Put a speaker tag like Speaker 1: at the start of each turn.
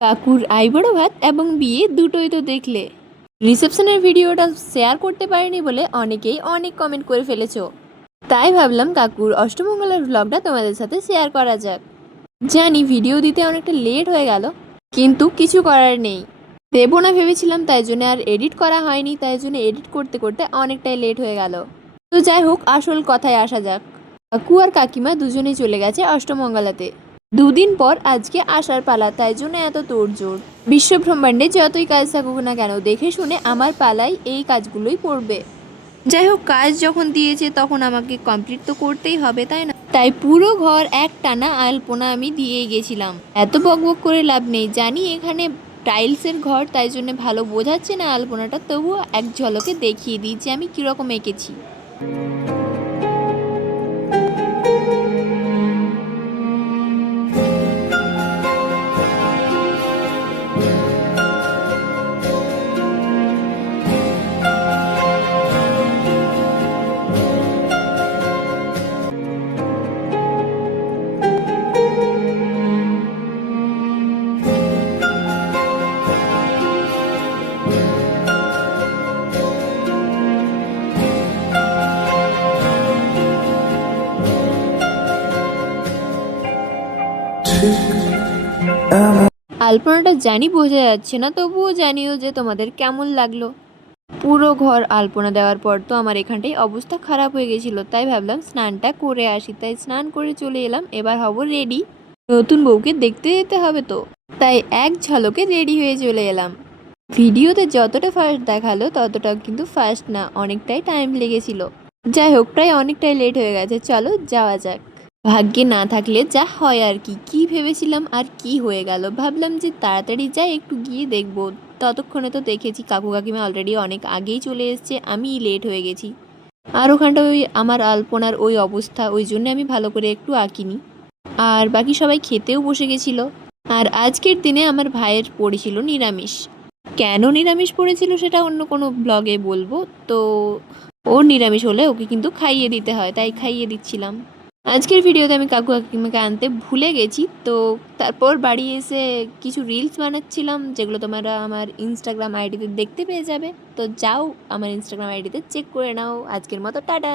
Speaker 1: কাকুর আইবুড়ো ভাত এবং বিয়ে দুটোই তো দেখলে। রিসেপশনের ভিডিওটা শেয়ার করতে পারিনি বলে অনেকেই অনেক কমেন্ট করে ফেলেছো। তাই ভাবলাম কাকুর অষ্টমঙ্গলার ভ্লগটা তোমাদের সাথে শেয়ার করা যাক। জানি ভিডিও দিতে অনেকটা লেট হয়ে গেল, কিন্তু কিছু করার নেই। দেবো না ভেবেছিলাম তাই জন্য আর এডিট করা হয়নি, তাই জন্য এডিট করতে করতে অনেকটাই লেট হয়ে গেল। তো যাই হোক, আসল কথায় আসা যাক। কাকু আর কাকিমা দুজনেই চলে গেছে অষ্টমঙ্গলাতে। দুদিন পর আজকে আসার পালা তাই জন্য এত তোড়জোড়। বিশ্ব ব্রহ্মাণ্ডে যতই কাজ থাকুক না কেন দেখে শুনে আমার পালায় এই কাজগুলোই পড়বে। যাই হোক কাজ যখন দিয়েছে তখন আমাকে কমপ্লিট তো করতেই হবে তাই না? তাই পুরো ঘর এক টানা আলপনা আমি দিয়ে গেছিলাম। এত বকবক করে লাভ নেই। জানি এখানে টাইলসের ঘর তাই জন্য ভালো বোঝাচ্ছে না আলপনাটা তবুও এক ঝলকে দেখিয়ে দিই যে আমি কীরকম এঁকেছি। আলপনাটা জানি বোঝা যাচ্ছে না, তবুও জানিও যে তোমাদের কেমন লাগল। পুরো ঘর আলপনা দেওয়ার পর তো আমার এখানটাই অবস্থা খারাপ হয়ে গেছিল, তাই ভাবলাম স্নানটা করে আসি, তাই স্নান করে চলে এলাম, এবার হব রেডি নতুন বউকে দেখতে যেতে হবে তো, তাই এক ঝলকে রেডি হয়ে চলে এলাম। ভিডিওতে যতটা ফার্স্ট দেখাল, ততটাও কিন্তু ফার্স্ট না, অনেকটাই টাইম লেগেছিল। যাই হোক, প্রায় অনেকটাই লেট হয়ে গেছে, চলো যাওয়া যাক। ভাগ্যে না থাকলে যা হয় আর কি। কি ভেবেছিলাম আর কি হয়ে গেল? ভাবলাম যে তাড়াতাড়ি যাই, একটু গিয়ে দেখব। ততক্ষণে তো দেখেছি কাকু কাকিমা অলরেডি অনেক আগেই চলে এসছে আমি লেট হয়ে গেছি। আর ওখানটা ওই আমার আলপনার ওই অবস্থা, ওই জন্য আমি ভালো করে একটু আঁকিনি। আর বাকি সবাই খেতেও বসে গেছিল। আর আজকের দিনে আমার ভাইয়ের পড়েছিল নিরামিষ। কেন নিরামিষ পড়েছিল সেটা অন্য কোনো ব্লগে বলব। তো ওর নিরামিষ হলে ওকে কিন্তু খাইয়ে দিতে হয়, তাই খাইয়ে দিচ্ছিলাম। আজকের ভিডিওতে আমি কাকু কাকিমাকে আনতে ভুলে গেছি, তো তারপর বাড়ি এসে কিছু রিলস বানাচ্ছিলাম, যেগুলো তোমরা আমার ইনস্টাগ্রাম আইডিতে দেখতে পেয়ে যাবে। তো যাও আমার ইনস্টাগ্রাম আইডিতে চেক করে নাও। আজকের মতো, টাটা!